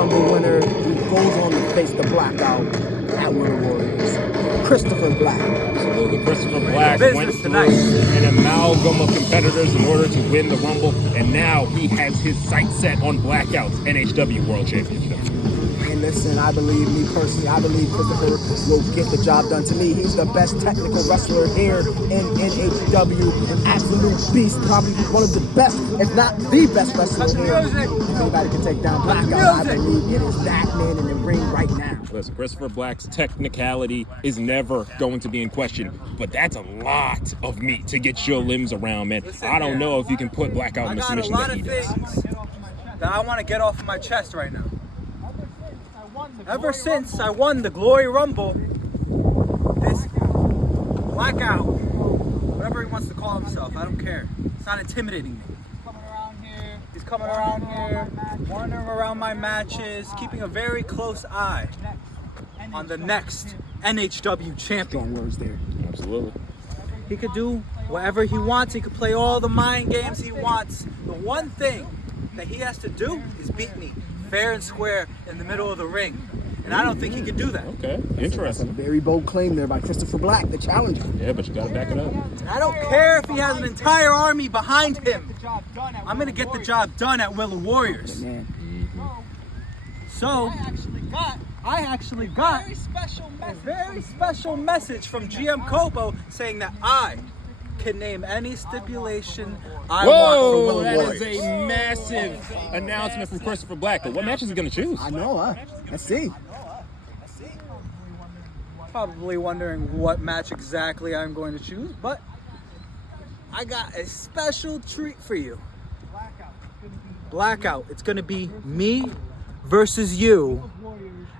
Rumble winner who goes on to face the Blackout at Will of Warriors, Christopher Black. Absolutely. Christopher Black went through an amalgam of competitors in order to win the Rumble, and now he has his sights set on Blackout's NHW World Championship. And listen, I believe Christopher will get the job done. To me, he's the best technical wrestler here in NHW. An absolute beast, probably one of the best, if not the best wrestler here. If anybody can take down Blackout, I believe it is that man in the ring right now. Listen, Christopher Black's technicality is never going to be in question, but that's a lot of meat to get your limbs around, man. I don't know if you can put Blackout in the submission that he does. That I want to get off of my chest right now. Ever since I won the Glory Rumble, this Blackout, whatever he wants to call himself, I don't care. It's not intimidating me. He's coming around here, wandering around my matches, keeping a very close eye on the next NHW champion. Words there. Absolutely. He could do whatever he wants. He could play all the mind games he wants. The one thing that he has to do is beat me fair and square in the middle of the ring. And I don't think he can do that. Okay, That's interesting. a very bold claim there by Christopher Black, the challenger. Yeah, but you gotta back it up. I don't care if he has an entire army behind him. I'm going to get the job done at Will of Warriors. So, I actually got a very special message from GM Capo saying that I can name any stipulation I want for Will of Warriors. That is a massive announcement from Christopher Black. But what match is he gonna choose? I know, huh? Let's see. Probably wondering what match exactly I'm going to choose, but I got a special treat for you. Blackout. It's going to be me versus you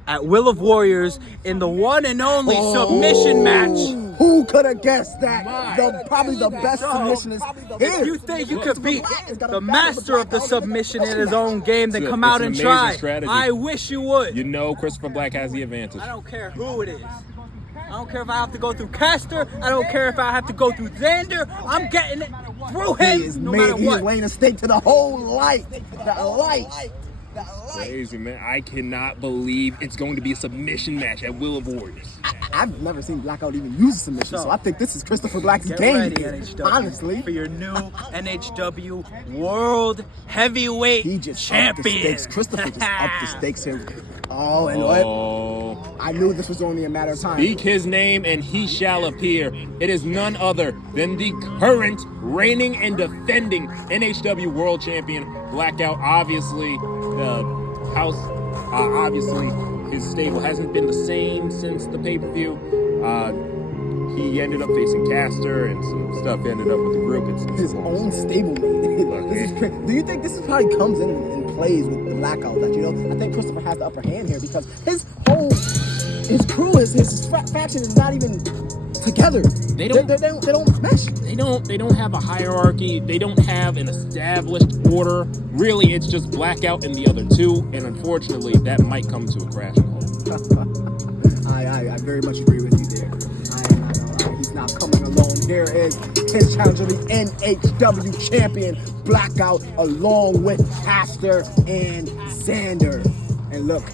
at Will of Warriors in the one and only submission match. Who could have guessed that? Probably the best submission is here. If you think you could beat the master of the submission in his own game, then come out and try. Strategy. I wish you would. You know Christopher Black has the advantage. I don't care who it is. I don't care if I have to go through Castor. I don't care if I have to go through Xander. I'm getting it through him no matter He what. is laying a stake to the whole light. The light. Crazy, man. I cannot believe it's going to be a submission match at Will of Warriors. I've never seen Blackout even use a submission, so I think this is Christopher Black's Get game. ready, NHW, honestly, for your new NHW World Heavyweight he just Champion. upped the stakes. Christopher just upped the stakes here. Oh, and what? I knew this was only a matter of time. Speak his name and he shall appear. It is none other than the current reigning and defending NHW World Champion, Blackout. Obviously, the house, obviously, his stable hasn't been the same since the pay-per-view. He ended up facing Castor and some stuff ended up with the group. It's his own stablemate. Do you think this is how he comes in and plays with the Blackout? That, you know, I think Christopher has the upper hand here because his crew, his faction is not even together. They don't mesh. They don't have a hierarchy. They don't have an established order. Really, it's just Blackout and the other two, and unfortunately, that might come to a crashing halt. I very much agree with you there. He's not coming alone. There is his challenger, the NHW champion, Blackout, along with Castor and Xander. And look,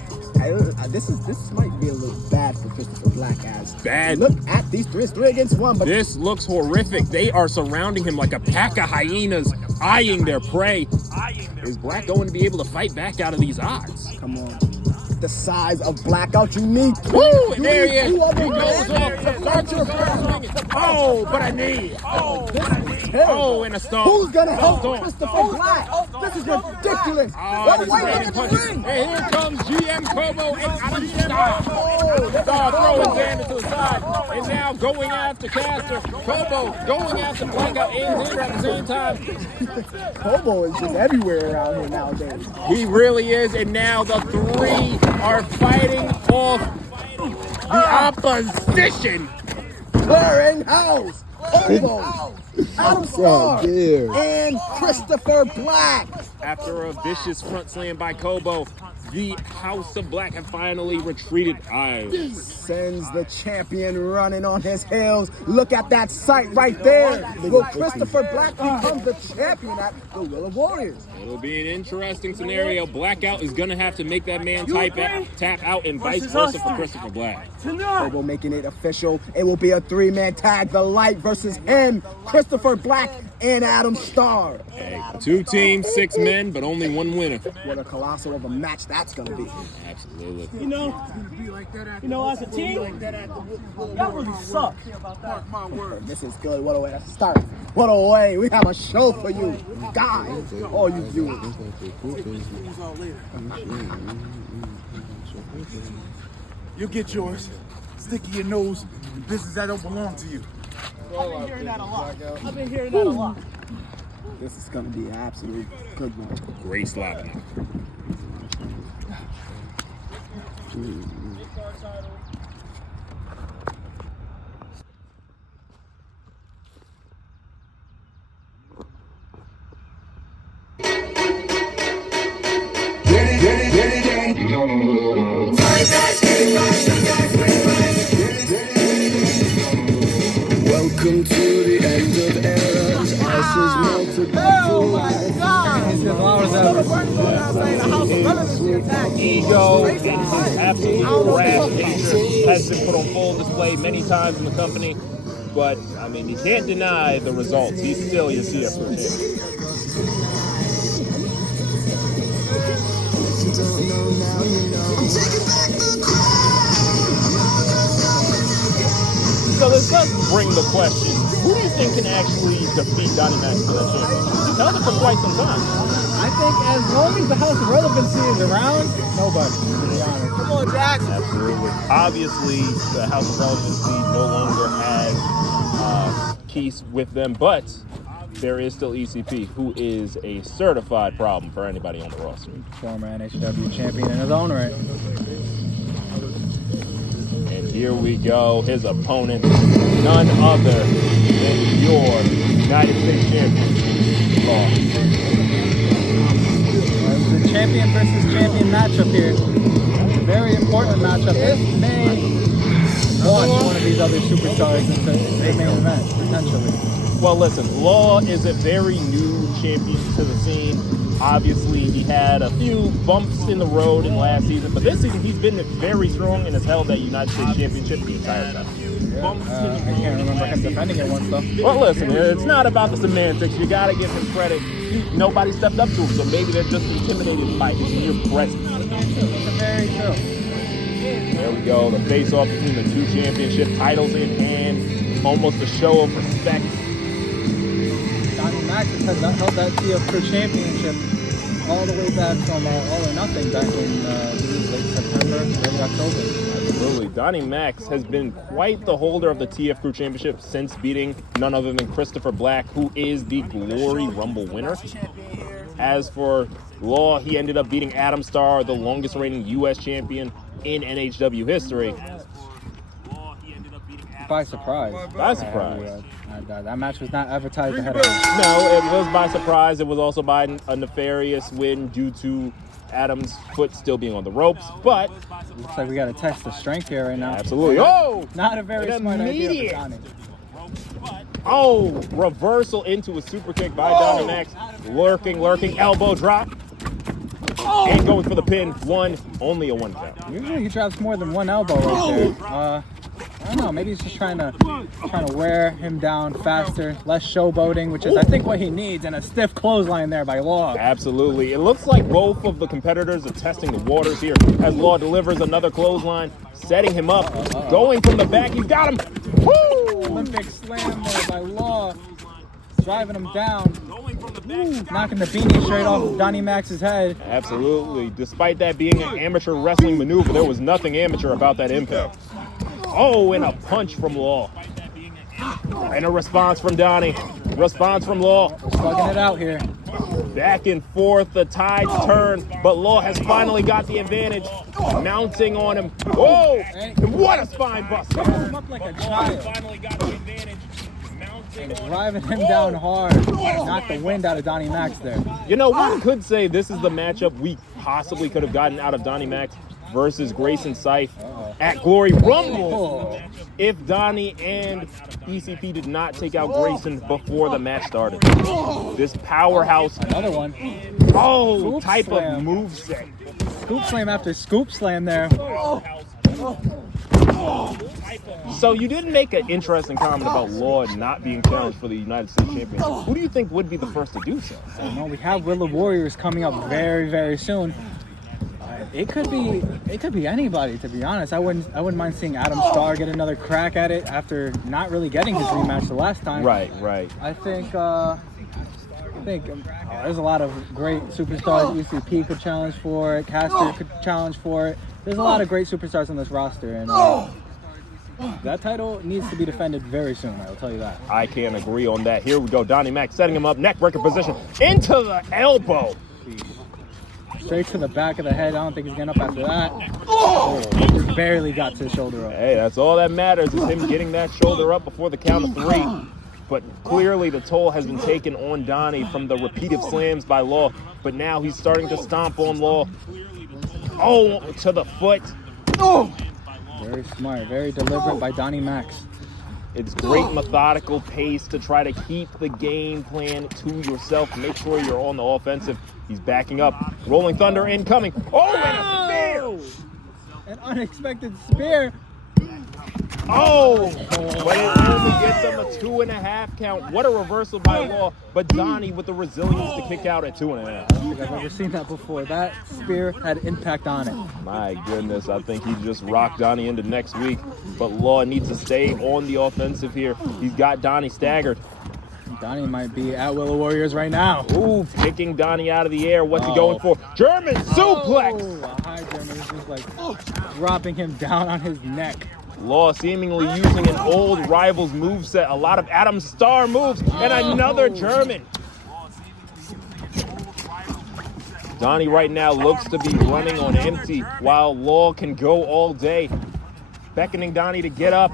this might be a little bad for Christopher Black. As bad. Look at these three. It's 3 against 1. But this looks horrific. They are surrounding him like a pack of hyenas, eyeing their prey. Is Black going to be able to fight back out of these odds? Come on. The size of Blackout, unique. Woo! There he is. He goes off. Oh, but a knee. Oh, and a stomp. Who's gonna help Christopher Black? This is ridiculous. Look at the ring. And here comes GM Capo and stop throwing Xander to the side. And now going after Castor. Capo going after Blackout and Xander at the same time. Capo is just everywhere around here nowadays. He really is. And now the three are fighting off the opposition. Clearinghouse. Capo, Adam Starr, and Christopher Black. After a vicious front slam by Capo, the House of Black have finally retreated. Sends the champion running on his heels. Look at that sight right there. Will Christopher Black become the champion at the Will of Warriors? It'll be an interesting scenario. Blackout is going to have to make that man tap out and vice versa for Christopher Black. Capo making it official. It will be a 3-man tag. The Light versus him, Christopher Black and Adam Starr. Hey, 2 teams, 6 men, but only 1 winner. What a colossal of a match that's going to be. Absolutely. You know, as a team, y'all really suck. This is good. What a way to start. What a way. We have a show for you. Guys, all you viewers. You'll get yours. Stick in your nose in business that don't belong to you. I've been hearing that a lot. This is going to be an absolute good one. Great slopping. Welcome to the end of eras. Ice is melted. Oh my God! Ego, absolute rampage has been put on full display many times in the company, but I mean, you can't deny the results. He's still your CF champion. So this does bring the question, who do you think can actually defeat Donny Max for that championship? He's held it for quite some time. I think as long as the House of Relevancy is around, nobody, to be honest. Come on, Jack. Absolutely. Obviously, the House of Relevancy no longer has Keith with them, but there is still ECP, who is a certified problem for anybody on the roster. Former NHW champion in his own right. And here we go. His opponent, none other than your United States champion, Law. It's the champion versus champion matchup here. A very important matchup. This may launch one of these other superstars into the main event, potentially. Well, listen, Law is a very new champion to the scene. Obviously, he had a few bumps in the road in last season, but this season he's been very strong and has held that United States Championship the entire time. I can't remember him defending it once, though. Well, listen, it's not about the semantics. You got to give him credit. Nobody stepped up to him, so maybe they're just intimidated by his mere presence. That's very true. There we go. The face-off between the 2 championship titles in hand. Almost a show of respect. Donny Max has held that TF Crew Championship all the way back from All or Nothing back in late September, early October. Absolutely. Donny Max has been quite the holder of the TF Crew Championship since beating none other than Christopher Black, who is the Glory Rumble winner. As for Law, he ended up beating Adam Starr, the longest reigning U.S. champion in NHW history. By surprise. By surprise. That match was not advertised ahead of time. No, it was by surprise. It was also by a nefarious win due to Adam's foot still being on the ropes, but looks like we got a test of strength here right now. Absolutely. Oh! Not a very smart idea for Donny. Oh, reversal into a super kick by Donny Max. Lurking, elbow drop. Oh. And going for the pin. Only a 1 count. Usually he drops more than 1 elbow right there. I don't know, maybe he's just trying to wear him down faster, less showboating, which is I think what he needs, and a stiff clothesline there by Law. Absolutely. It looks like both of the competitors are testing the waters here as Law delivers another clothesline, setting him up, going from the back. He's got him. Woo! Olympic slam there by Law, driving him down, knocking the beanie straight off of Donny Max's head. Absolutely. Despite that being an amateur wrestling maneuver, there was nothing amateur about that impact. Oh, and a punch from Law. And a response from Donny. Response from Law. Slugging it out here. Back and forth, the tides turn, but Law has finally got the advantage. Mounting on him. Whoa! And what a spine buster. Him up like a child. Finally got the advantage. Driving him down hard. Knocked the wind out of Donny Max there. You know, one could say this is the matchup we possibly could have gotten out of Donny Max versus Grayson Scythe at Glory Rumble if Donny and ECP did not take out Grayson before the match started. This powerhouse. Another one. Oh, Scoop type slam. of moveset. Scoop slam after scoop slam there. So you didn't make an interesting comment about Law not being challenged for the United States Championship. Who do you think would be the first to do so? I know we have Will of Warriors coming up very, very soon. It could be anybody, to be honest. I wouldn't mind seeing Adam Starr get another crack at it after not really getting his rematch the last time. Right. I think there's a lot of great superstars. ECP could challenge for it. Caster could challenge for it. There's a lot of great superstars on this roster, and that title needs to be defended very soon. I will tell you that. I can't agree on that. Here we go. Donny Max setting him up, neck breaker position into the elbow. Straight to the back of the head. I don't think he's getting up after that. Just barely got to his shoulder up. Hey, that's all that matters is him getting that shoulder up before the count of 3. But clearly the toll has been taken on Donny from the repeated slams by Law. But now he's starting to stomp on Law. Oh, to the foot. Very smart, very deliberate by Donny Max. It's great methodical pace to try to keep the game plan to yourself. Make sure you're on the offensive. He's backing up. Rolling Thunder incoming. Oh, and a spear! An unexpected spear. Oh, but it only gets him a 2.5 count. What a reversal by Law. But Donny with the resilience to kick out at 2.5. I don't think I've ever seen that before. That spear had impact on it. My goodness, I think he just rocked Donny into next week. But Law needs to stay on the offensive here. He's got Donny staggered. Donny might be at Will of Warriors right now. Ooh, picking Donny out of the air. What's he going for? German suplex! A high German. He's just like dropping him down on his neck. Law seemingly using an old rival's moveset. A lot of Adam Starr moves and another German. Donny right now looks to be running on empty while Law can go all day. Beckoning Donny to get up.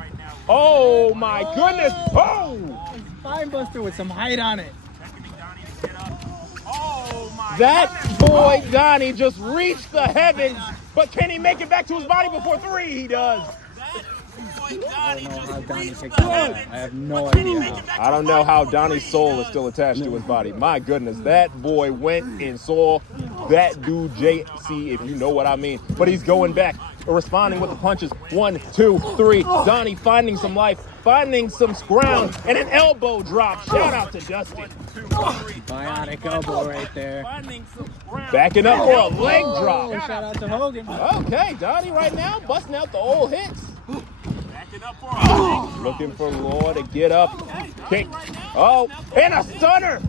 Oh my goodness! Oh! Spinebuster with some height on it. That boy Donny just reached the heavens, but can he make it back to his body before 3? He does. I don't know how Donny picked that up. I have no idea how. I don't know how Donny's soul is still attached to his body. My goodness, that boy went and saw that dude JC, if you know what I mean. But he's going back, responding with the punches. 1, 2, 3. Donny finding some life, finding some ground, and an elbow drop. Shout out to Dustin. Bionic elbow right there. Backing up for a leg drop. Shout out to Hogan. Okay, Donny right now busting out the old hits. Looking for Law to get up. Kick. Oh, and a stunner.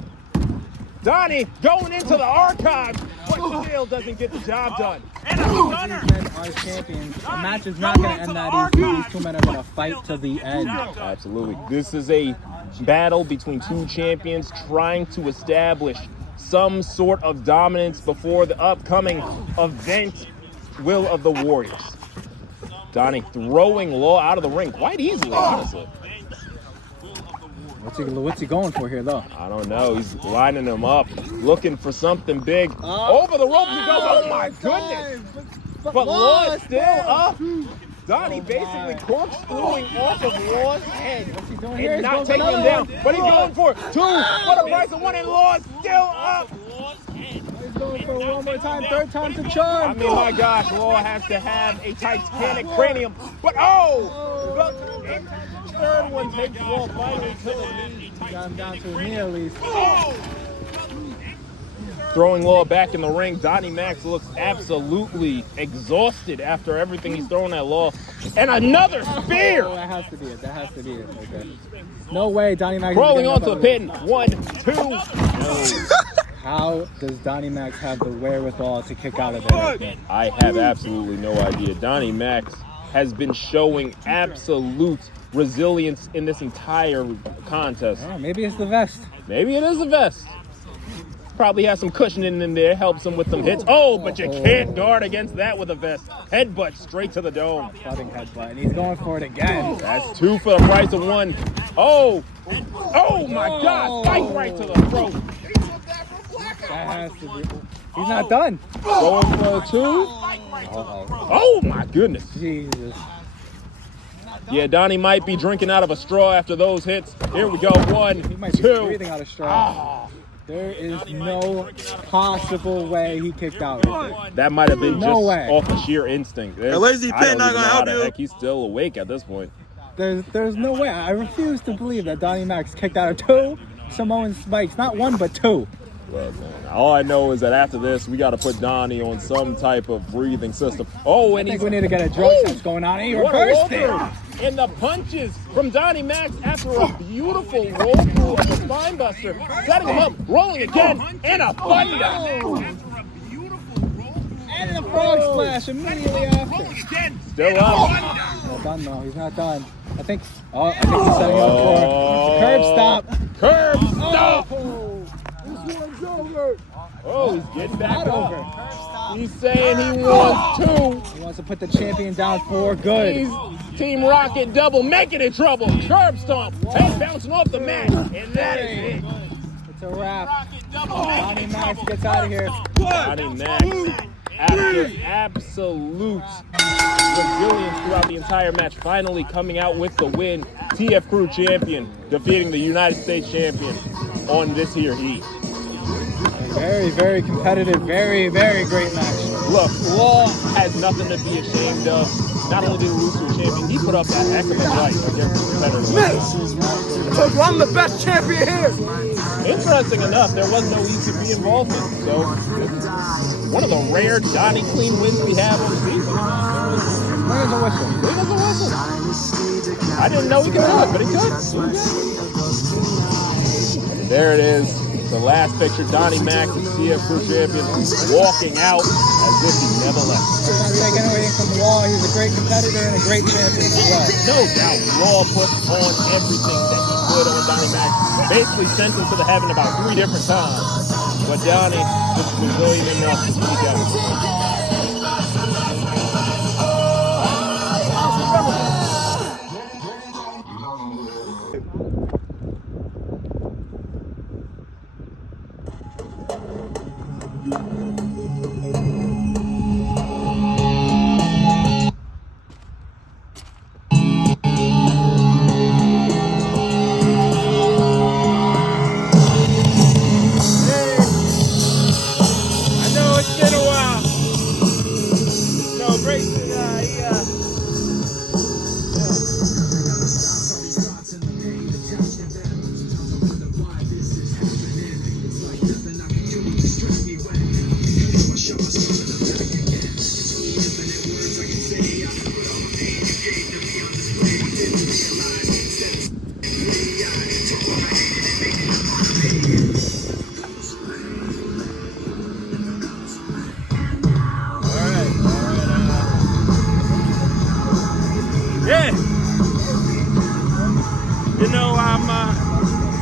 Donny going into the archives, but still doesn't get the job done. And a stunner. These men are champions. The match is not going to end that easy. These two men are going to fight to the end. Absolutely. This is a battle between two champions trying to establish some sort of dominance before the upcoming event, Will of the Warriors. Donny throwing Law out of the ring quite easily, honestly. What's he going for here, though? I don't know. He's lining him up, looking for something big. Over the rope he goes. Oh, my goodness. But Law's still up. Donny basically corkscrewing off of Law's head and not taking him down. But he's going for 2 for the price of 1, and Law's still up. He's going for one more time, 3rd time's a charm. I mean, my gosh, Law has to have a Titanic cranium. But, the 3rd one takes Law finally to the knee. Got him down to a knee at least. Throwing Law back in the ring. Donny Max looks absolutely exhausted after everything he's thrown at Law. And another spear! Oh, that has to be it. That has to be it. Okay. No way, Donny Max. Crawling onto the pin. 1, 2. How does Donny Max have the wherewithal to kick out of there? I have absolutely no idea. Donny Max has been showing absolute resilience in this entire contest. Oh, maybe it's the vest. Maybe it is the vest. Probably has some cushioning in there, helps him with some hits. Oh, but you can't guard against that with a vest. Headbutt straight to the dome. Flooding headbutt, and he's going for it again. That's 2 for the price of 1. Oh my God, spike right to the throat. That has to be. He's not done. Going for a 2. Oh my goodness. Jesus. Yeah, Donny might be drinking out of a straw after those hits. Here we go. 1, He might be 2. breathing out of straw. There is no possible way he kicked out right there. That might have been No just way. off of sheer instinct. A lazy I pen don't not even gonna know how help the you. heck he's still awake at this point. There's no way. I refuse to believe that Donny Max kicked out of 2 Samoan spikes. Not 1, but 2. Look, man, all I know is that after this, we got to put Donny on some type of breathing system. Oh, and I think he's we need to get a drug test going on. He what a reversed roll it. through. And the punches from Donny Max after a beautiful roll through of the spine buster, setting him up, rolling again, and a thunder. And the frog splash immediately after. Still up. Not done though. He's not done. I think he's setting up for a curb stop. Curb stop. This one's over. Oh, he's getting back Not up. over. He's saying he wants 2. He wants to put the champion down for good. He's Team Rocket double making it trouble. Curb stomp. Head bouncing off the mat. And that is it. It's a wrap. Donny Max gets out of here. Donny Max, after absolute resilience throughout the entire match, finally coming out with the win. TF Crew champion, defeating the United States champion on this here heat. Very, very competitive. Very, very great match. Look, Law has nothing to be ashamed of. Not only did he lose to a champion, he put up that heck of a fight against a competitor. Told you I'm the best champion here. Interesting enough, there was no ECB involvement, so this is one of the rare Donny clean wins we have on the season. Clean as a whistle. Clean as a whistle. I didn't know he could do it, but he could. And there it is. The last picture, Donny Max, the CF Crew champion, walking out as if he never left. Not taking anything from Law. He's a great competitor and a great champion as well. No doubt, Law put on everything that he could on Donny Max. Basically sent him to the heaven about 3 different times. But Donny just resilient enough to keep out.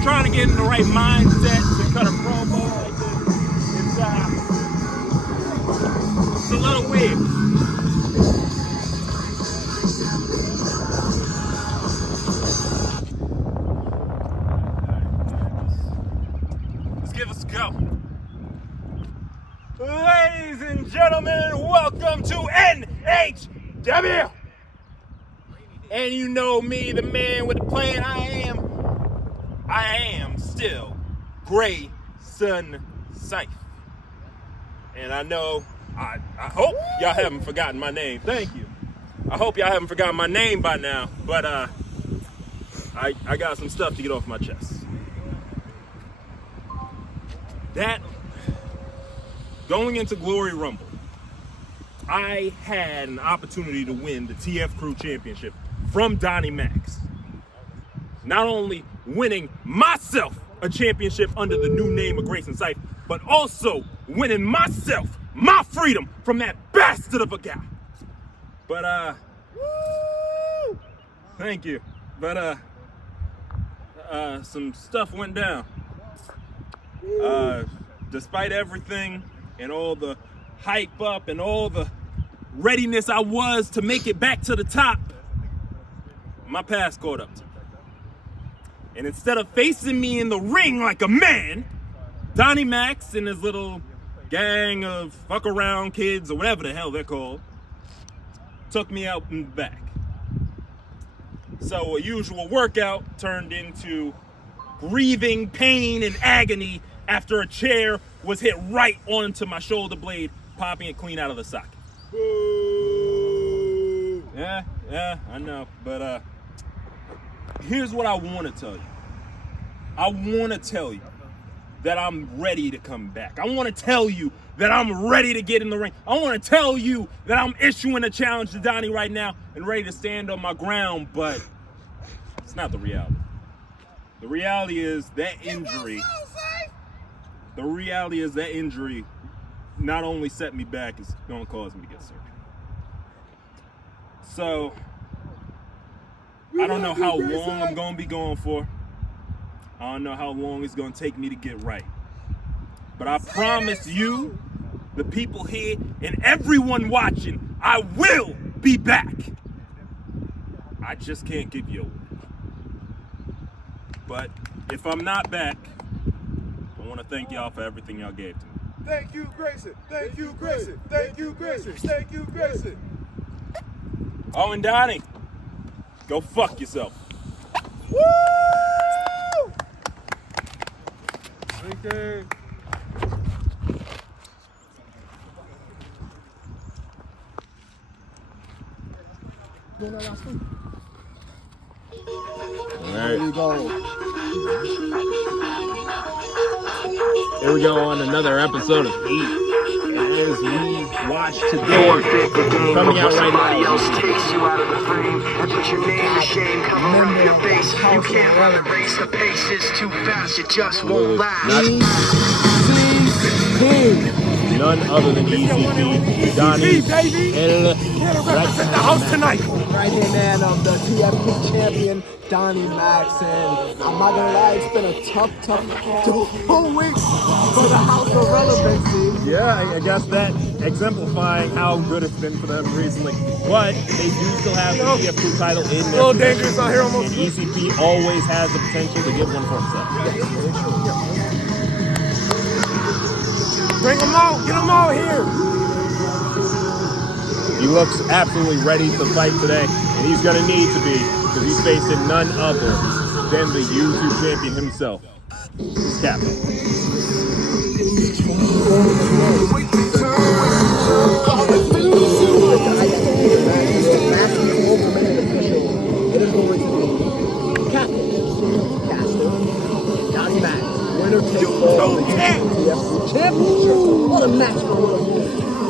Trying to get in the right mindset to cut a promo like this. It's a little weird. Let's give us a go. Ladies and gentlemen, welcome to NHW. And you know me, the man with the plan. I am still Grayson Scythe. And I know, I hope y'all haven't forgotten my name. Thank you. I hope y'all haven't forgotten my name by now, but I got some stuff to get off my chest. That, going into Glory Rumble, I had an opportunity to win the TF Crew Championship from Donny Max. Not only winning myself a championship under the new name of Grayson Scythe, but also winning myself my freedom from that bastard of a guy. But woo! Thank you. But some stuff went down. Despite everything and all the hype up and all the readiness I was to make it back to the top, my past caught up to me. And instead of facing me in the ring like a man, Donny Max and his little gang of fuck around kids or whatever the hell they're called took me out in the back. So a usual workout turned into breathing pain and agony after a chair was hit right onto my shoulder blade, popping it clean out of the socket. Yeah, I know. But here's what I want to tell you. I want to tell you that I'm ready to come back. I want to tell you that I'm ready to get in the ring. I want to tell you that I'm issuing a challenge to Donny right now and ready to stand on my ground, but it's not the reality. The reality is that injury. The reality is that injury not only set me back, it's going to cause me to get surgery. So, I don't know how long I'm going to be going for. I don't know how long it's going to take me to get right. But I promise you, the people here, and everyone watching, I will be back. I just can't give you a word. But if I'm not back, I want to thank y'all for everything y'all gave to me. Thank you, Grayson. Thank you, Grayson. Thank you, Grayson. Thank you, Grayson. Oh, and Donny, go fuck yourself. Woo! Thank you. Doing that last week. All There you right, go. here we go on another episode of Heat. As we watch today, coming out right Somebody now. else takes you out of the frame and put your name to shame, cover up your face. You can't run the race, the pace is too fast, it just won't last. None other than ECP, Donny, Represent the house tonight. Right here, man, of the TFP champion, Donny Max. And I'm not gonna lie, it's been a tough 2 weeks for the House of Relevancy. Yeah, I guess that exemplifying how good it's been for them recently. But they do still have the TF2 title in their A little dangerous out here almost. and ECP always has the potential to get one for himself. Bring them out. Get them out here. He looks absolutely ready to fight today, and he's going to need to be, because he's facing none other than the YouTube champion himself, Capo. It is going to be Capo, Caster, Donny Max, winner takes all the TFP championship. What a match for one.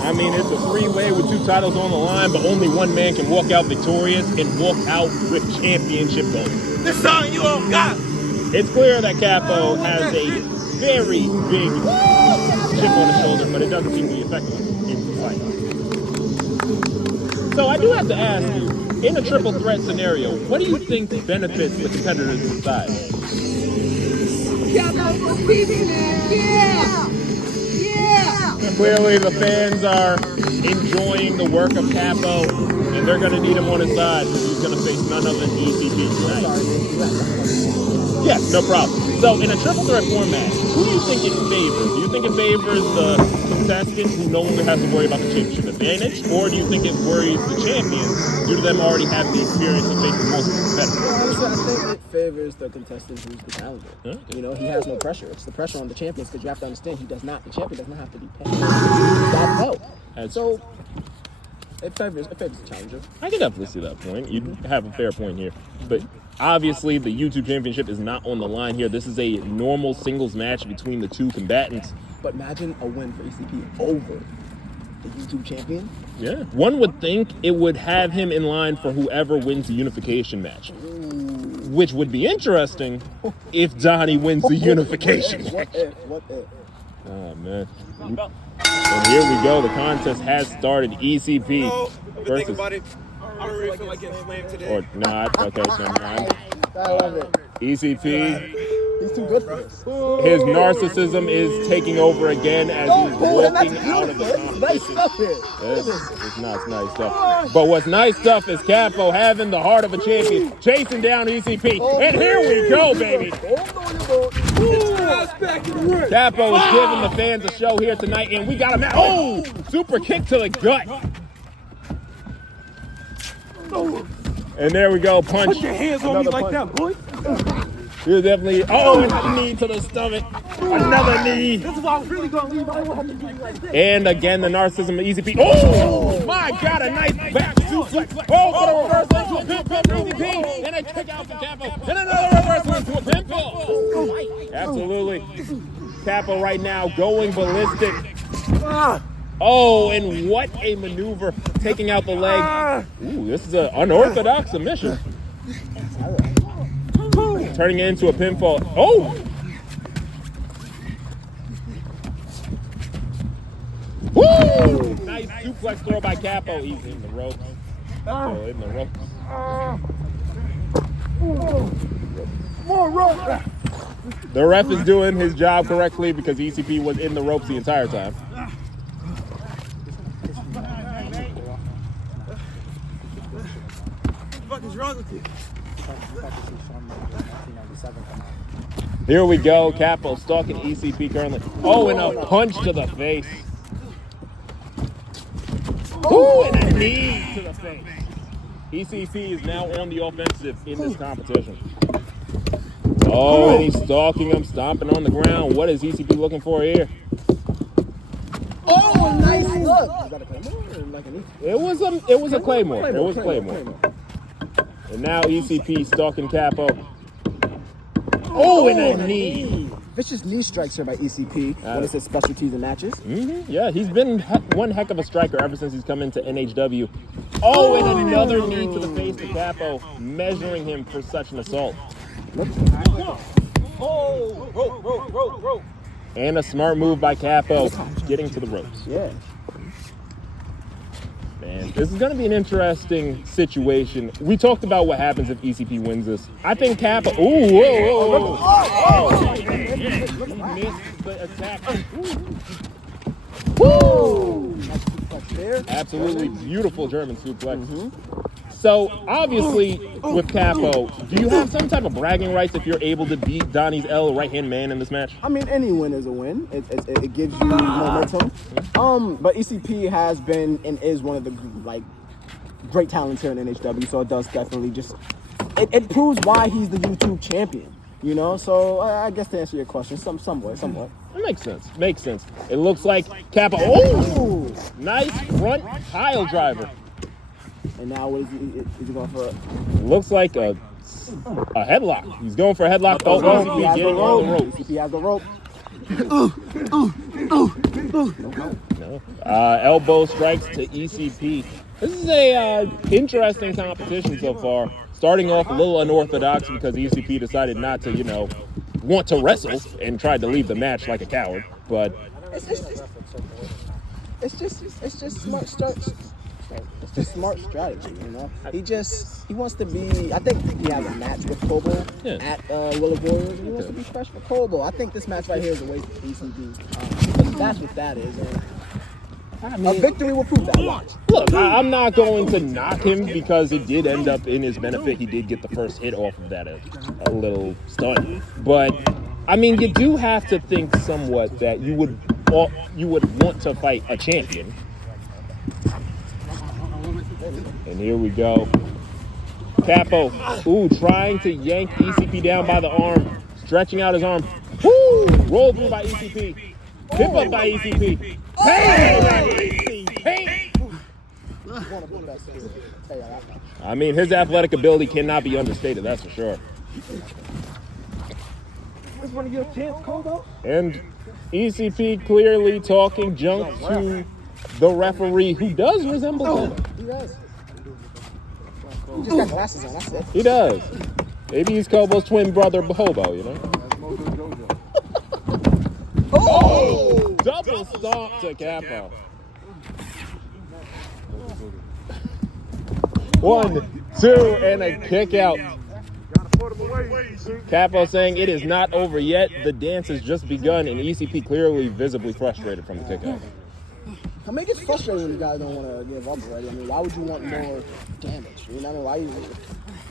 I mean, it's a three-way with 2 titles on the line, but only one man can walk out victorious and walk out with championship gold. This song you all got. It's clear that Capo has a very big chip on his shoulder, but it doesn't seem to be affecting him in the fight. So I do have to ask you, in a triple threat scenario, what do you think benefits the competitors inside? Clearly the fans are enjoying the work of Capo, and they're going to need him on his side because he's going to face none other than ECP tonight. Yes, no problem. So in a triple threat format, who do you think it favors? Do you think it favors the contestant who no longer has to worry about the championship advantage, or do you think it worries the champion due to them already having the experience of facing multiple competitors? Honestly, I think it favors the contestant who's the challenger. Okay. You know, he has no pressure. It's the pressure on the champions because you have to understand the champion does not have to be paid. That belt. That's- So it favors the challenger. I can definitely see that point. You have a fair point here. But obviously, the YouTube Championship is not on the line here. This is a normal singles match between the 2 combatants. But imagine a win for ECP over the YouTube champion. Yeah. One would think it would have him in line for whoever wins the unification match. Which would be interesting if Donny wins the unification match. What if? Oh, man. And here we go. The contest has started. ECP versus... I don't really feel like getting slammed today. Or not. Okay, so not. I love it. ECP... He's too good for this. His narcissism is taking over again as he's walking out of the It's nice competition. stuff here. It's nice stuff. But what's nice stuff is Capo having the heart of a champion, chasing down ECP. And here we go, baby. Capo is giving the fans a show here tonight, and we got him. Oh, super kick to the gut. And there we go, punch. Put your hands on me like that, boy. You're definitely, and knee to the stomach. Another knee. This is why I'm really going to leave. I don't have to do like this. And again, the narcissism of ECP. Oh, my God, a nice back suplex. Oh, for a reversal into a pinfall for ECP. Then a kick out for Capo. And another reversal into a pinfall. Absolutely. Capo right now going ballistic. Oh, and what a maneuver, taking out the leg. Ooh, this is an unorthodox submission. Turning it into a pinfall. Oh! Woo! Nice suplex throw by Capo. He's in the ropes. Still in the ropes. The ref is doing his job correctly because ECP was in the ropes the entire time. What is wrong with you? Here we go. Capo stalking ECP currently. Oh, and a punch to the face. Ooh, and a knee to the face. ECP is now on the offensive in this competition. Oh, and he's stalking him, stomping on the ground. What is ECP looking for here? Oh, nice look. Is that a Claymore or like a knee? It was a Claymore. It was Claymore. And now ECP stalking Capo. Oh, and a knee. Vicious knee strikes here by ECP when it's his specialties and matches. Yeah, he's been one heck of a striker ever since he's come into NHW. Oh, and another knee to the face to Capo, measuring him for such an assault. Rope. And a smart move by Capo, getting to the ropes. Yeah. Man, this is going to be an interesting situation. We talked about what happens if ECP wins this. I think Capo. Ooh, whoa. Oh, he missed the attack. Woo! Absolutely beautiful German suplex. So, obviously, with Capo, do you have some type of bragging rights if you're able to beat Donny's L right-hand man in this match? I mean, any win is a win. It gives you momentum. But ECP has been and is one of the great talents here in NHW, so it does definitely just it proves why he's the YouTube champion. You know, so I guess to answer your question, somewhat. It makes sense. It looks like Capo. Oh, nice front pile driver. And now what is he going for? Looks like a headlock. He's going for a headlock. ECP getting on the rope. ECP has the rope. No. Elbow strikes to ECP. This is a interesting competition so far. Starting off a little unorthodox because ECP decided not to, want to wrestle and tried to leave the match like a coward. But it's just smart strategy. It's just smart strategy, He wants to be. I think he has a match with Kobo at Will of Warriors, and he wants to be fresh for Kobo. I think this match right here is a waste of ECP. That's what that is. A victory will prove that. Watch. Look, I'm not going to knock him because it did end up in his benefit. He did get the first hit off of that, a little stunt. But I mean, you do have to think somewhat that you would want to fight a champion. And here we go. Capo, trying to yank ECP down by the arm, stretching out his arm. Woo! Roll through by ECP. Tip up by ECP. I mean, his athletic ability cannot be understated, that's for sure. And ECP clearly talking junk to the referee, who does resemble Kobo. He does. He just got glasses on, that's it. He does. Maybe he's Kobo's twin brother, Hobo, Oh! Double stomp to Capo. 1, 2, and a kick out. Capo saying it is not over yet. The dance has just begun, and ECP clearly visibly frustrated from the kick out. I mean, it gets frustrating when you guys don't want to give up already. I mean, why would you want more damage? Why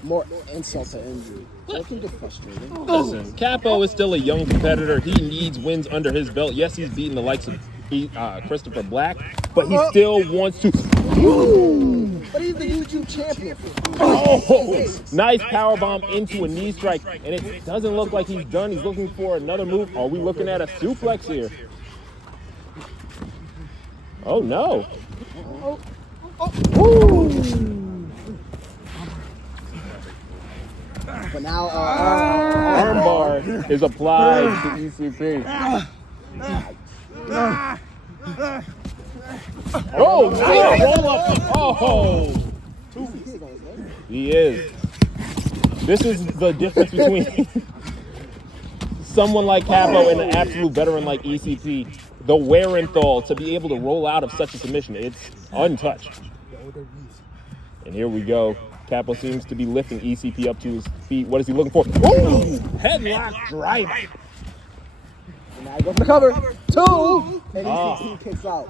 more insult to injury. So it can get frustrating. Listen, Capo is still a young competitor. He needs wins under his belt. Yes, he's beaten the likes of Christopher Black, but he still wants to. But he's the YouTube champion. Oh, nice powerbomb into a knee strike, and it doesn't look like he's done. He's looking for another move. Are we looking at a suplex here? Oh, no. But now, armbar is applied to ECP. Oh, no, roll up. Oh, he is. This is the difference between someone like Capo and an absolute veteran like ECP. The wherewithal to be able to roll out of such a submission, it's untouched. And here we go. Capo seems to be lifting ECP up to his feet. What is he looking for? Ooh, headlock drive. And now he goes for the cover. 2. And ECP kicks out.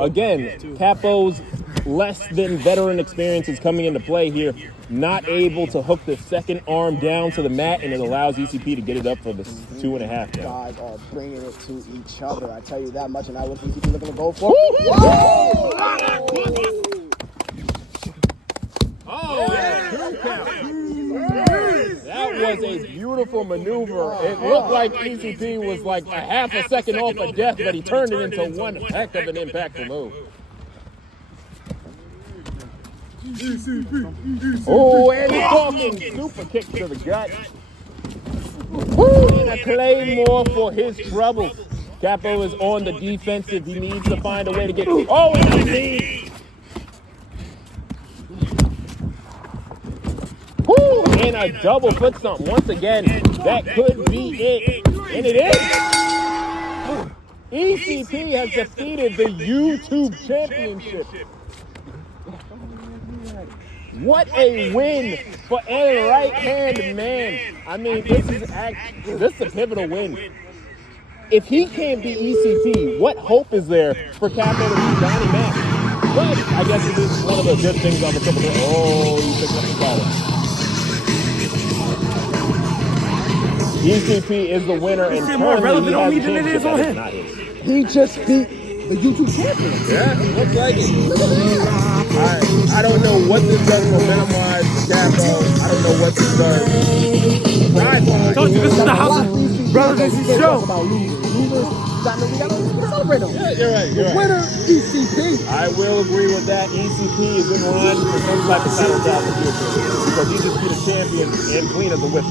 Again, Capo's less than veteran experience is coming into play here. Not able to hook the second arm down to the mat, and it allows ECP to get it up for the 2.5 count. Guys are bringing it to each other. I tell you that much, and now what's ECP looking to go for? Oh, yeah, 2 count. That was a beautiful maneuver. It looked like ECP was like a half a second off of death, but he turned it into one heck of an impactful move. Oh, and talking super kick to the gut. Woo, and a claymore for his troubles. Capo is on the defensive. He needs to find a way to get. Oh, and a knee. Woo, and a double foot stomp. Once again, that could be it. And it is. ECP has defeated the YouTube Championship. What a win for a right-hand man. I mean, this is a pivotal win. If he can't beat ECP, what hope is there for Capo to beat Donny Mack? But I guess it is one of the good things on the triple threat. Oh, he picked up the collar. ECP is the winner, and currently he has a chance to not hit. He just beat the YouTube champion. Yeah, looks like it. I don't know what this does for minimize Capo. I don't know what this does. I told you this is the house of brothers. This is show. About losers. We gotta celebrate them. Yeah, you're right. Winner, ECP. I will agree with that. ECP is in line for some type of title job in the future because he just beat a champion and clean as a whistle.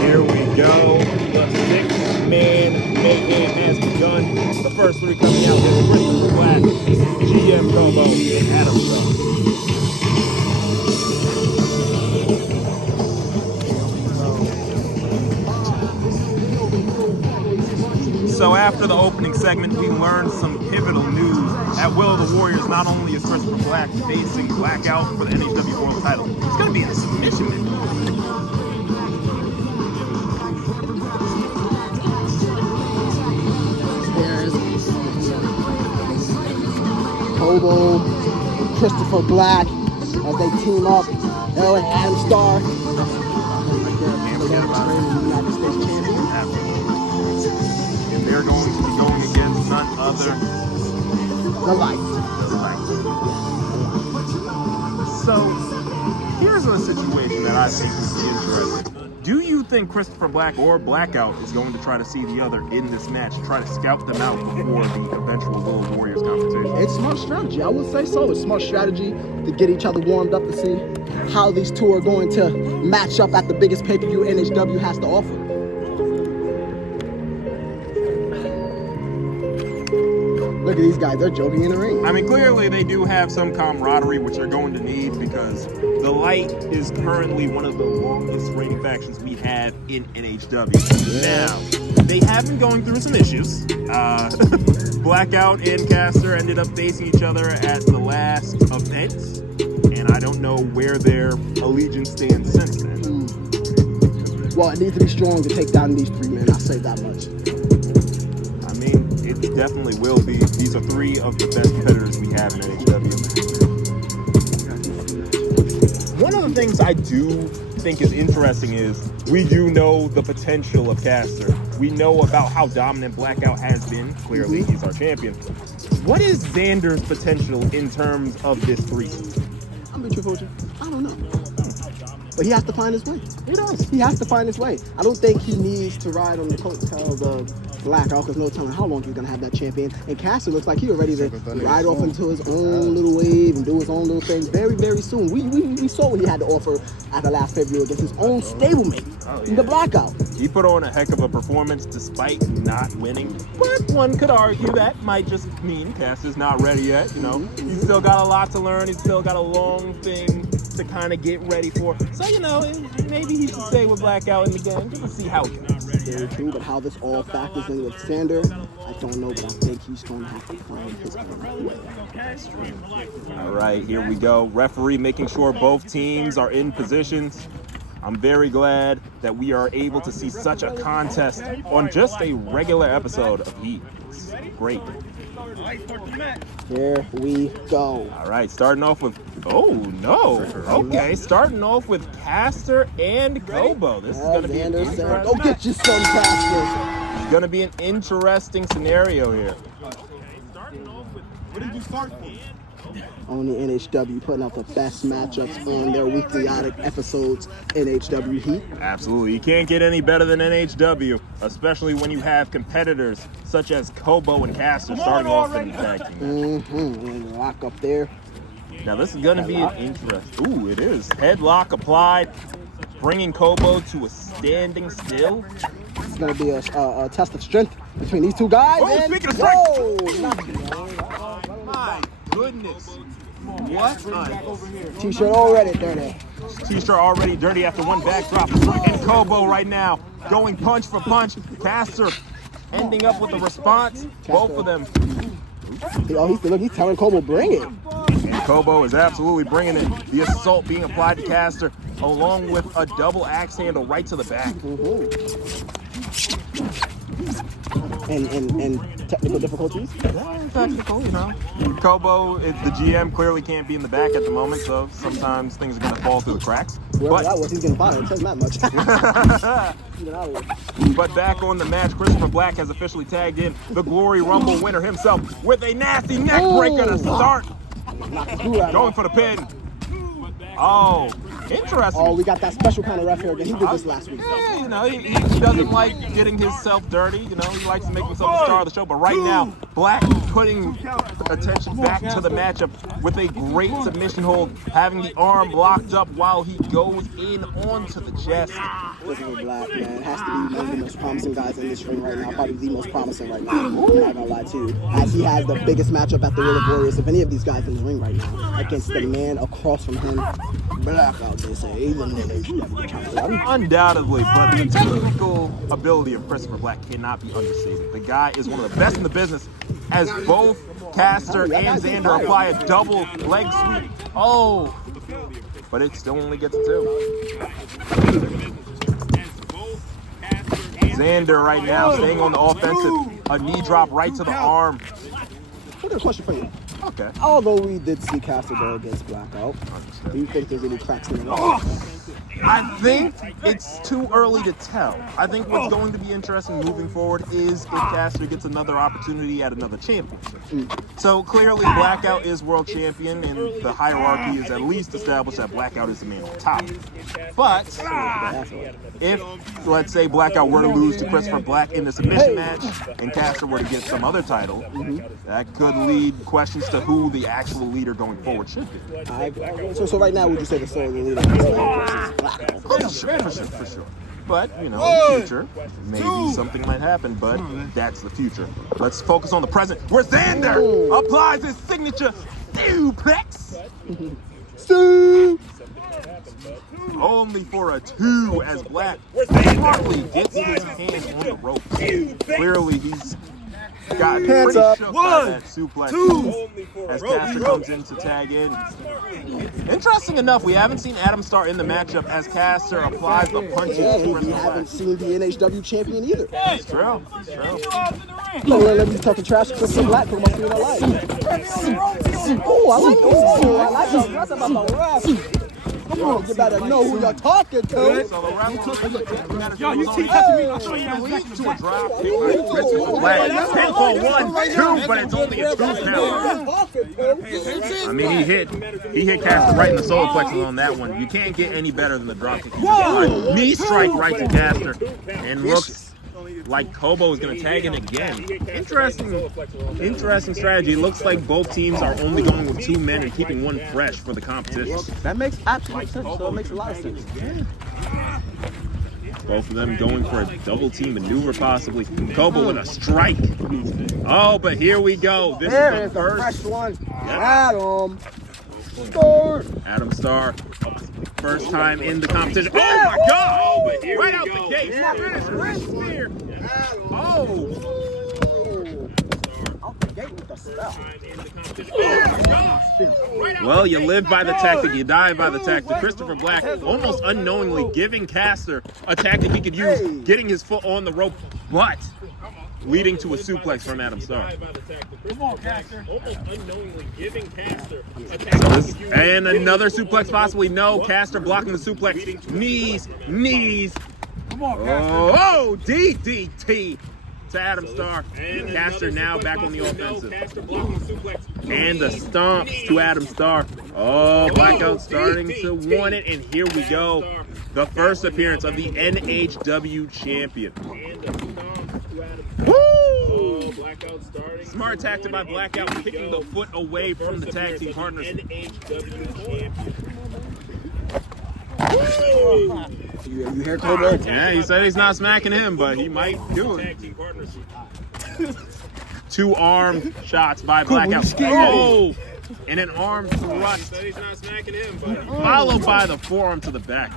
Here we go. The 6-man mayhem has begun. The first 3 coming out is Christopher Black, GM Capo, and Adam Stone. So after the opening segment, we learned some pivotal news. At Will of the Warriors, not only is Christopher Black facing Blackout for the NHW World title, it's going to be a submission match. Capo, Christopher Black, as they team up. And Adam Starr. United States champion. And they're going to be going against none other The Light. So, here's a situation that I think is interesting. Do you think Christopher Black or Blackout is going to try to see the other in this match, try to scout them out before the eventual Will of Warriors competition? It's smart strategy. I would say so. It's smart strategy to get each other warmed up to see how these two are going to match up at the biggest pay-per-view NHW has to offer. Look at these guys, they're joking in the ring. I mean, clearly they do have some camaraderie, which they're going to need because the Light is currently one of the longest reigning factions we have in NHW. Now, they have been going through some issues. Blackout and Caster ended up facing each other at the last event, and I don't know where their allegiance stands since then. Well, it needs to be strong to take down these 3 men. I'll say that much. I mean, it definitely will be. These are 3 of the best competitors we have in NHW. One of the things I do think is interesting is we do know the potential of Caster. We know about how dominant Blackout has been. Clearly, he's our champion. What is Xander's potential in terms of this 3-season? I'm a true coach. I don't know. But he has to find his way. He does. He has to find his way. I don't think he needs to ride on the coattails of Blackout because no telling how long he's going to have that champion. And Caster looks like he's ready to ride off into his own little wave and do his own little thing very, very soon. We saw what he had to offer at the last February against his own stablemate in the Blackout. He put on a heck of a performance despite not winning. But one could argue that might just mean Caster's not ready yet. You know, he's still got a lot to learn. He's still got a long thing to kind of get ready for. So, you know, maybe he should stay with Blackout in the game just to see how it goes. Very true, but how this all factors in with Xander, I don't know, but I think he's going to have to find his own way. All right, here we go. Referee making sure both teams are in positions. I'm very glad that we are able to see such a contest on just a regular episode of Heat. It's great. Here we go. All right, starting off with, oh no, okay, starting off with Caster and Capo. This is going to be an interesting, go get your son, Caster. it's going to be an interesting scenario here. What did you start for? Only NHW putting out the best matchups on their weekly episodes, NHW Heat. Absolutely, you can't get any better than NHW, especially when you have competitors such as Capo and Caster starting off in the tag team. And lock up there. Now this is going to be an interesting. Ooh, it is. Headlock applied, bringing Capo to a standing still. It's going to be a test of strength between these 2 guys. Oh, speaking of strength! My goodness. What a T-shirt already dirty. T-shirt already dirty after one backdrop. And Capo right now going punch for punch. Caster ending up with a response. Both of them. He's telling Capo, bring it. And Capo is absolutely bringing it. The assault being applied to Caster along with a double axe handle right to the back. And technical difficulties? Yeah, technical, you know. Capo, the GM, clearly can't be in the back at the moment, so sometimes things are going to fall through the cracks. Whoever that was, he's getting fired. It says that much. But back on the match, Christopher Black has officially tagged in the Glory Rumble winner himself with a nasty neck breaker to start. Going for the pin. Oh, interesting. Oh, we got that special kind of ref here again. He did this last week. Yeah, you know, he doesn't like getting himself dirty. You know, he likes to make himself the star of the show. But right now, Black putting attention back to the matchup with a great submission hold, having the arm locked up while he goes in onto the chest. Christopher Black, man, has to be one of the most promising guys in this ring right now. Probably the most promising right now. I'm not gonna lie to you. As he has the biggest matchup at the Wheel of Warriors of any of these guys in the ring right now. Against the man across from him. Blackout, they say. Even though they Undoubtedly, but the technical ability of Christopher Black cannot be understated. The guy is one of the best in the business, as both Caster and Xander apply a double leg sweep. Oh, but it still only gets a 2. Xander right now staying on the offensive. A knee drop right to the arm. I got a question for you. Okay. Although we did see Caster go against Blackout, do you think there's any cracks in the wall? I think it's too early to tell. I think what's going to be interesting moving forward is if Caster gets another opportunity at another championship. So clearly Blackout is world champion and the hierarchy is at least established that Blackout is the man on top. But if, let's say, Blackout were to lose to Christopher Black in the submission match and Caster were to get some other title, that could lead questions to who the actual leader going forward should be. So right now, would you say the sole leader is Blackout? For sure. But, you know, in the future, maybe something might happen, but that's the future. Let's focus on the present, where Xander applies his signature suplex. Only for a 2 as Black hardly gets his hand on the rope. Clearly, he's got Hands pretty up. shook by that suplex as Caster comes in to tag in. Interesting enough, we haven't seen Adam Starr in the matchup as Caster applies the punches Yeah, to we haven't seen the NHW champion either. It's true. It's true. Let me talk to trash to some black from my feet alive. Oh, I like those. That's about the ref. Come on, you better know who you're talking to. So the ref Yo, you keep touching me. I'll show you guys back in the to a chat. drop kick by Christopher Black. Hit for 1-2, but it's only a 2 count. I mean, he hit Caster right in the solar plexus on that one. You can't get any better than the drop kick. Knee strike right to Caster, and looks like Capo is going to tag in again. Interesting strategy. It looks like both teams are only going with 2 men and keeping one fresh for the competition. That makes absolute sense. So it makes a lot of sense. Both of them going for a double team maneuver possibly. Capo with a strike. Oh, but here we go. This There is is the the first. fresh one. Adam Starr. Adam Starr, first time in the competition. Oh my God! Right out the gate. Finish wrist spear. Oh. Out the gate with the spell. Well, you live by the tactic, you die by the tactic. Christopher Black almost unknowingly giving Caster a tactic he could use, getting his foot on the rope, but leading to a suplex from Adam Starr. Come on, Caster. And another suplex possibly. No, Caster blocking the suplex. Knees. Come on, Caster. Oh, DDT to Adam Starr. Caster now back on the offensive. And the stomps to Adam Starr. Oh, Blackout starting to want it, and here we go. The first appearance of the NHW champion. Woo! Smart tactic by Blackout, kicking the foot away from the tag team partners. You hear Capo? Yeah, he said he's not smacking him, but he might do it. 2 arm shots by Blackout. Oh! And an arm thrust. Followed by the forearm to the back.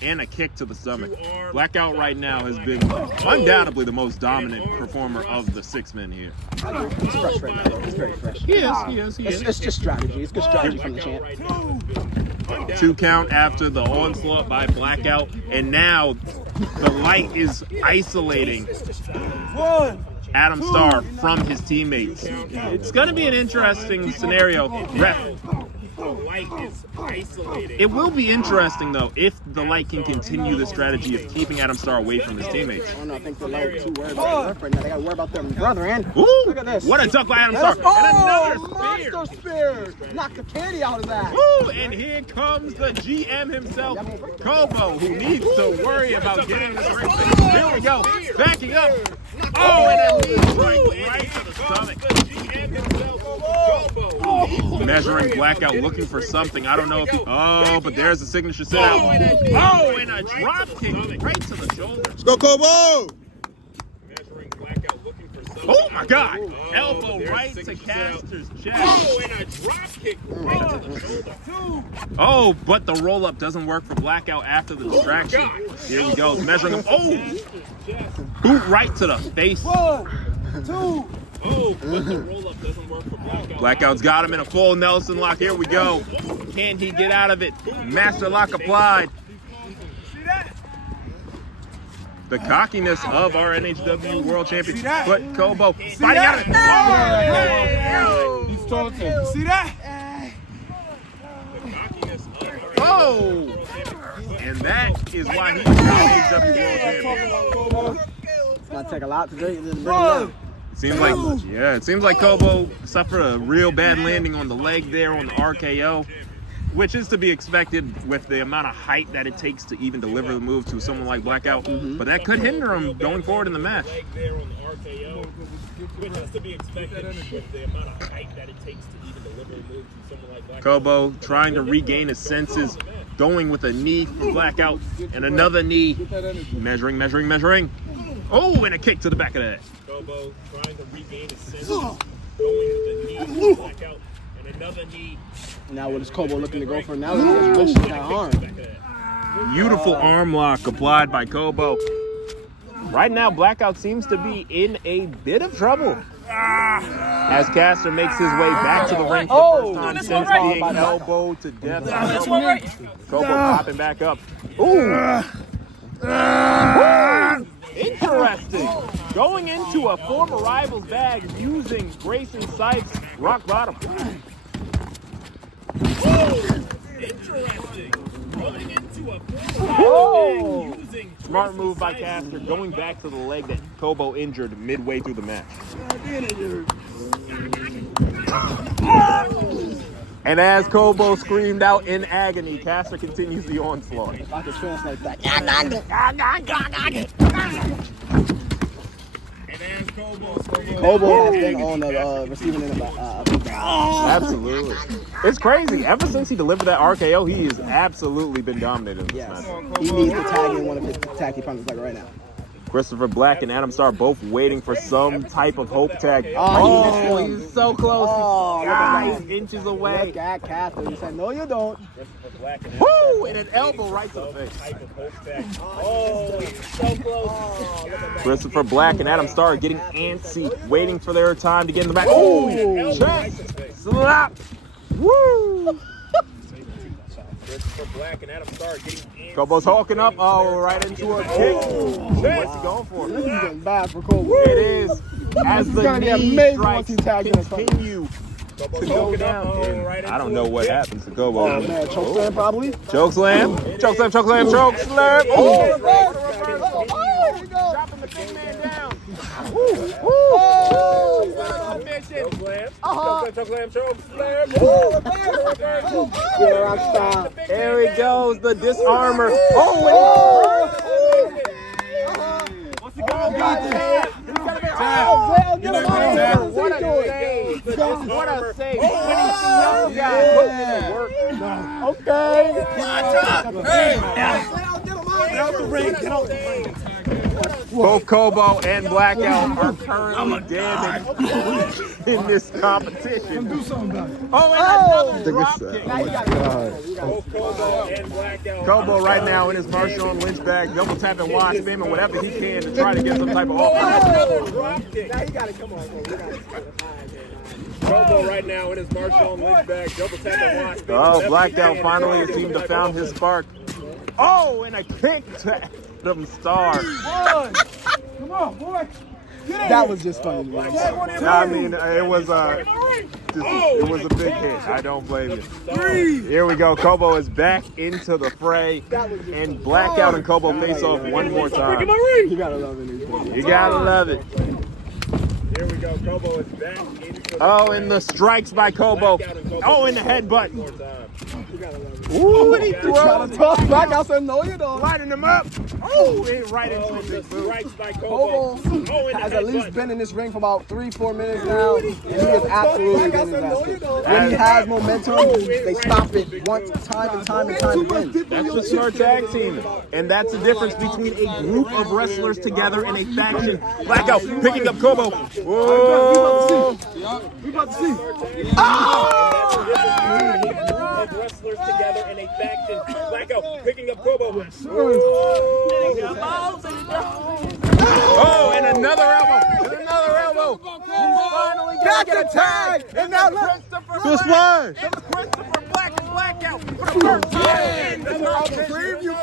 And a kick to the stomach. Blackout right now has been undoubtedly the most dominant performer of the 6 men here. He's fresh right now, though. He's very fresh. He is. It's just strategy. It's good strategy from the champ. 2 count after the onslaught by Blackout, and now the light is isolating Adam Starr from his teammates. It's going to be an interesting scenario. It will be interesting, though, if the light can continue the strategy of keeping Adam Starr away from his teammates. I don't know. I think the light too worried about the ref right now. They got to worry about their brethren. Ooh, Look at this. what a duck by Adam Starr. And another monster spear. Knock the candy out of that. Woo! And here comes the GM himself, Capo, who needs to worry about getting this ring. Here we go. Backing up. Oh, and a knee strike right to the stomach. Measuring Blackout, looking for something. I don't know if he... Oh, but there's a signature sit out. Oh, and a drop kick right to the shoulder. Let's go, Capo! Oh my God! Elbow right to Caster's chest. Oh, and a drop kick right to the shoulder. Oh, but the roll up doesn't work for Blackout after the distraction. Here he goes, measuring him. Oh! Boot right to the face. 1, 2. Oh, but the roll up doesn't work for Blackout. Blackout's got him in a full Nelson lock. Here we go. Can he get out of it? Master lock applied. The cockiness of our NHW World Champion. But Capo fighting out of it. He's talking. See that? Oh! And that is why he's the NHW World Champion. It's going to take a lot to bring it down. It seems like Capo suffered a real bad landing on the leg there on the RKO, which is to be expected with the amount of height that it takes to even deliver the move to someone like Blackout. But that could hinder him going forward in the match. Capo trying to regain his senses, going with a knee for Blackout and another knee. Measuring. Oh, and a kick to the back of the head. Capo trying to regain his senses, going with a knee for Blackout and another knee. Now what is Capo looking to go for? Now he's pushing that arm. Beautiful arm lock applied by Capo. Right now, Blackout seems to be in a bit of trouble. As Caster makes his way back to the ring for the first time since being elbowed to death. Capo popping back up. Ooh. Interesting. Going into a former rival's bag using Grayson Scythe's rock bottom. Interesting. Going into a former bag using smart move by Caster, going back to the leg that Capo injured midway through the match. And as Capo screamed out in agony, Caster continues the onslaught. I can translate that. And as Kobo has been on the receiving end of absolutely. It's crazy. Ever since he delivered that RKO, he has absolutely been dominating this Yes. match. He needs to tag in one of his tag team partners like right now. Christopher Black and Adam Starr both waiting for some type of hope tag. Oh, He's so close. Oh, He's inches away. Look at Catherine. He said, no, you don't. Woo! And an elbow right to the face. Oh, he's so close. Christopher Black and Adam Starr getting antsy, waiting for their time to get in the match. Oh! Chest! Slap! Woo! Christopher Black and Adam Starr getting antsy. Capo's hawking up. Oh, right into a kick. What's he going for? This is getting bad for Kobo. It is. As the gonna be knee amazing once strikes he tags in the front. continue to go down. And I don't know what happens to Capo. Oh, man. Choke slam probably. Choke slam. Choke slam, choke slam, choke slam. Oh! Dropping the big man down. Woo! Choke slam, choke slam. There he goes, the disarmer. Oh! What's he going to What a save. What a save. When he see young guys putting in the work. Okay. Get out the ring. Get out the ring. Both Capo and Blackout are currently damaged in this competition. Do something about it. Oh, and another drop kick. Both Capo and Blackout. Capo right now in his Marshall Lynch bag, double tap and watch spin and whatever he can to try to get some type of offense. Another drop kick. Now you got to come on. Capo right now in his Marshall Lynch bag, double tap and watch spin. Oh, Blackout finally seemed to found his spark. Oh, and a kick to Adam Starr. Come on, boy. That was just funny. I mean, it was a big hit. I don't blame you. Here we go. Capo is back into the fray, and Blackout and Capo face off one more time. You got to love it. You gotta love it. Here we go. Capo is back into the fray. And the strikes by Capo. Oh, and the headbutt. Ooh, and he threw Trying to toss back. I said, no, you don't. lighting him up. Oh, and right into the big boot. Kobo has at least been in this ring for about 3-4 minutes now, and he is absolutely getting his ass kicked. When he has momentum, they stop it once, time and time again. That's the smart tag team. And that's the difference between a group of wrestlers together and a faction. Blackout picking up Capo. Whoa. We about to see. Of wrestlers together in a faction. Blackout picking up Capo. Oh, and another elbow. And another elbow. He's finally got the tag. And now Christopher Black. Christopher Black Blackout for the first time in the preview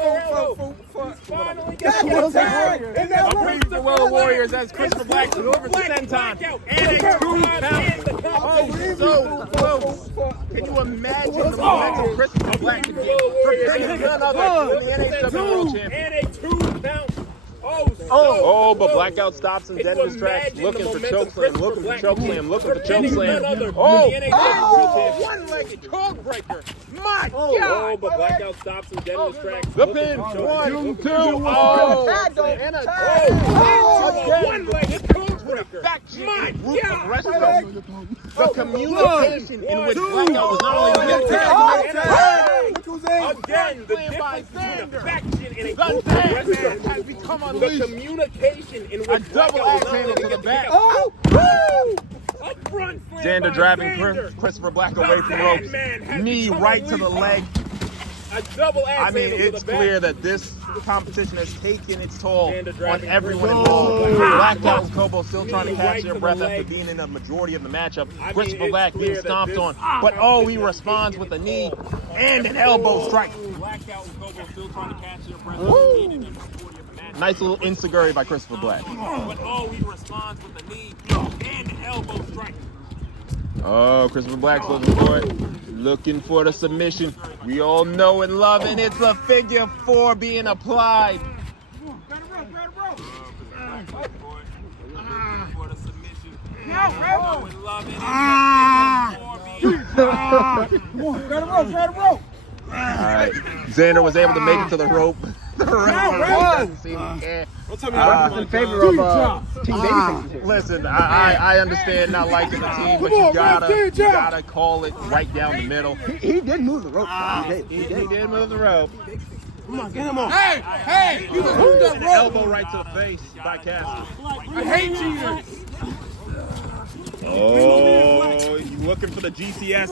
for finally got the tag. And now preview for World Warriors as Christopher Black delivers the senton and a 2-count. Oh, so close. Can you imagine the momentum Christopher Black can get for bringing none other than the NHW World Champion? And a 2-count. But Blackout stops in dead in his tracks, looking for chokeslam, looking for chokeslam, looking for chokeslam. One-legged code breaker. My God! But Blackout stops in dead in his tracks. The pin. 1, 2. And a one-legged code breaker. My God! The communication in which Blackout was not only again, the difference between a faction and a group of wrestlers has become unleashed. The communication in which a double axe handle to the back. Xander driving Christopher Black away from ropes. Knee right to the leg. A double axe I mean, handle to it's the back. clear that this competition has taken its toll Xander on driving everyone through. involved. Oh. Blackout and Capo still trying to Knee catch right their to breath the after leg. being in the majority of the matchup. I mean, Christopher it's Black clear being that stomped this on, but oh, he competition has responds with a taken knee its toll on and an everyone. elbow strike. Blackout and Capo still trying to catch their breath after being in the majority of the matchup. Nice little insecurity by Christopher Black. But oh, he responds with a knee and an elbow strike. Oh, Christopher Black's looking for it. Looking for the submission. We all know and love, and it's a figure 4 being applied. Alright, Xander was able to make it to the rope. The referee doesn't seem to care. In favor of Team Babyface here. Listen, I understand not liking the team, but you gotta call it right down the middle. He did move the rope. He did move the rope. Come on, get him on. Hey, you just moved that An rope. elbow right to the face by Caster. I hate cheaters. Oh, he's looking for the GCS,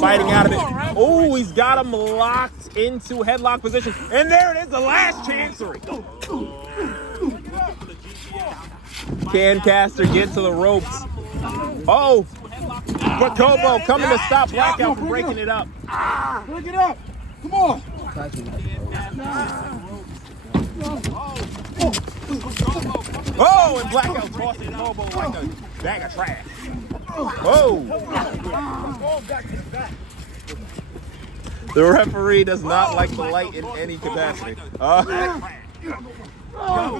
fighting out of it. Oh, he's got him locked into headlock position. And there it is, the last chancery. Can Caster get to the ropes? Oh, but Capo coming to stop Blackout from breaking it up. Break it up. Come on. Oh, and Blackout tossing Capo like a bag of trash. Oh. The referee does not like the light in any capacity. I'm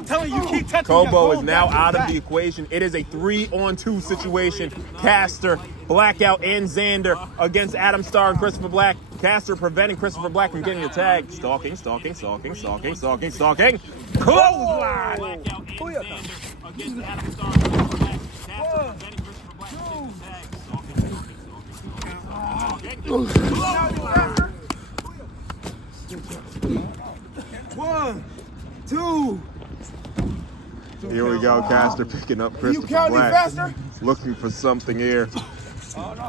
telling you, keep touching Capo is now out of the equation. It is a 3-on-2 situation. Caster, Blackout, and Xander against Adam Starr and Christopher Black. Caster preventing Christopher Black from getting a tag. Stalking. Clothesline. Blackout and Xander against Adam Starr and Christopher Black. Caster preventing Christopher Black from getting a tag. One, two. Here we go, Caster picking up You Christopher count me Black. faster? Looking for something here.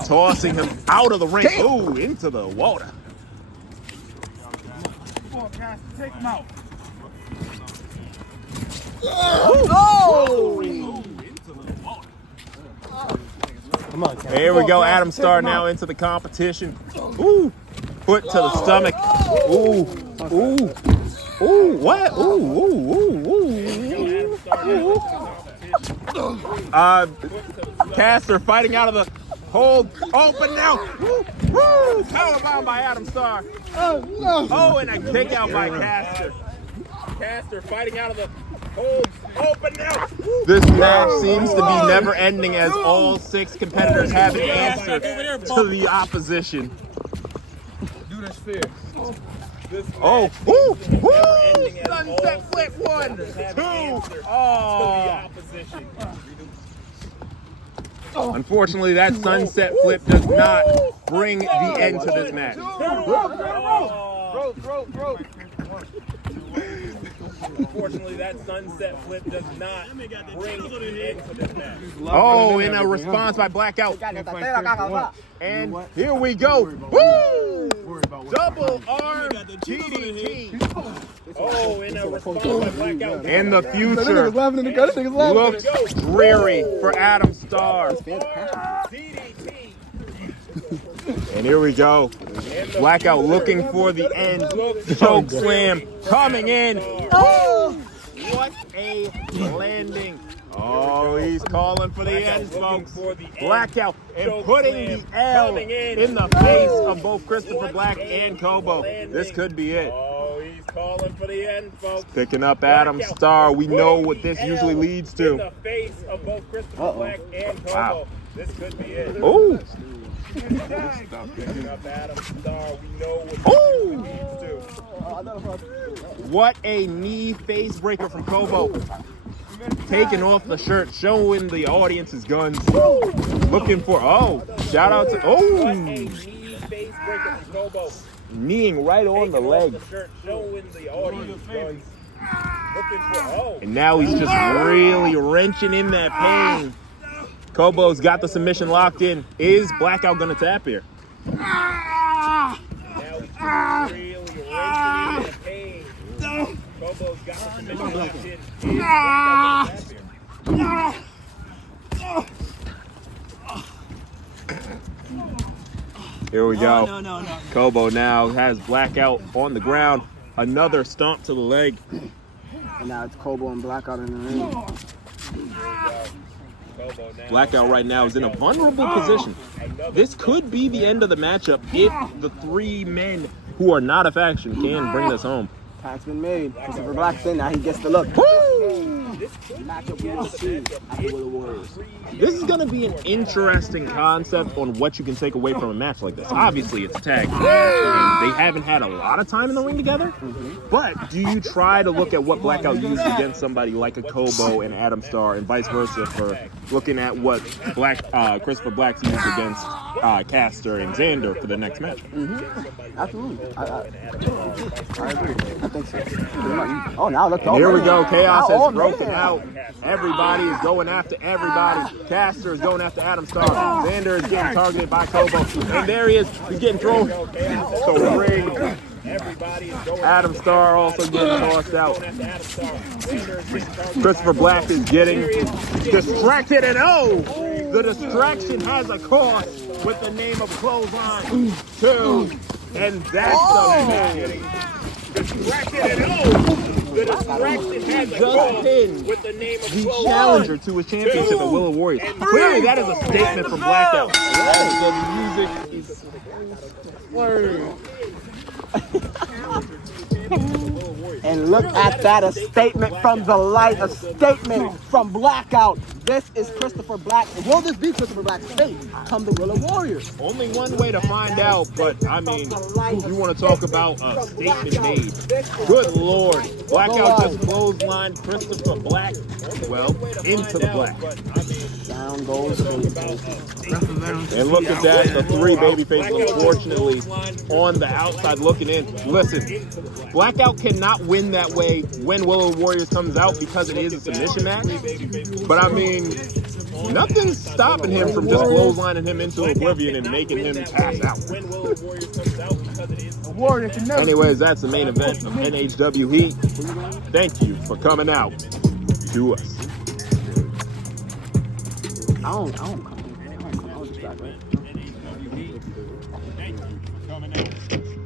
Tossing him out of the ring. Ooh, into the water. Come on, Caster, take him out. Come on, Cat. Here we go, Adam Starr now into the competition. Ooh, foot to the stomach. Ooh, what? Caster fighting out of the hold. Open now. Powerbomb by Adam Starr. Oh, and a kick out by Caster. Caster fighting out of the hold. Open now. This match seems to be never ending as all 6 competitors have an answer to the opposition. Do this fair. Oh, sunset flip 1, 2. Oh. Unfortunately, that sunset flip does not bring the end to this match. Unfortunately, that sunset flip does not bring the end to this match. Oh, in a response by Blackout. And here we go. Woo! Double arm DDT. Oh, in a response by Blackout. In the future looks dreary for Adam Starr. DDT. And here we go. Blackout looking for the end. Choke slam coming in. Oh, what a landing. Oh, he's calling for the end, folks. Blackout and putting the L in the face of both Christopher Black and Capo. This could be it. Oh, he's calling for the end, folks. Picking up Adam Starr. We know what this usually leads In to. the face of both Christopher Black and Capo. Wow. This could be it. Ooh. Picking up Adam Starr. We know what Ooh. this leads to. What a knee face breaker from Capo. Taking off the shirt, showing the audience his guns. Looking for, shout out to, What a knee face breaker from Capo. kneeing right on the Taking off leg. the shirt, showing the audience guns. Looking for, And now he's just really wrenching in that pain. Capo's got the submission locked in. Is Blackout gonna tap here? now he's just really Kobo's got the submission locked in. Here we go. No. Kobo now has Blackout on the ground. Another stomp to the leg. And now it's Capo and Blackout in the ring. Blackout right now is in a vulnerable position. This could be the end of the matchup if the three men who are not a faction can bring this home. Pack's been made. Christopher Black's in. Now he gets the look. Matchup we will see at the Willow Warriors. This is going to be an interesting concept on what you can take away from a match like this. Obviously, it's a tag, and they haven't had a lot of time in the ring together. But do you try to look at what Blackout used against somebody like a Kobo and Adam Starr, and vice versa for looking at what Christopher Black's used against Caster and Xander for the next match? Absolutely. I agree. I think so. Oh, now look. Here we go. Chaos Now, has broken out. Everybody is going after everybody. Caster is going after Adam Starr. Xander is getting targeted by Kobo. And there he is. He's getting thrown. So ring. Adam Starr also getting tossed out. Christopher Black is getting distracted. And the distraction has a cost with the name of Clothesline 2. And that's the match. Distracted and the distraction has a cost with the name of the challenger to his championship at Willow Warriors. Clearly, that is a statement from Blackout. The music is And look at that, a statement from the light, a statement from Blackout. This is Christopher Black. Will this be Christopher Black's fate come the Willow Warriors? only one way to find out, but I mean, you want to talk about a statement made. Good Lord. Blackout just clotheslined Christopher Black, well, into the black. Down goes And look at that, the three babyfaces, unfortunately, on the outside looking in. Listen, Blackout cannot win that way when Willow Warriors comes out because it is a submission match. But I mean, nothing's stopping him from just clotheslining him into oblivion and making him pass out. Anyways, that's the main event of NHW Heat. Thank you for coming out to us. I don't just back, right? Thank you for coming out.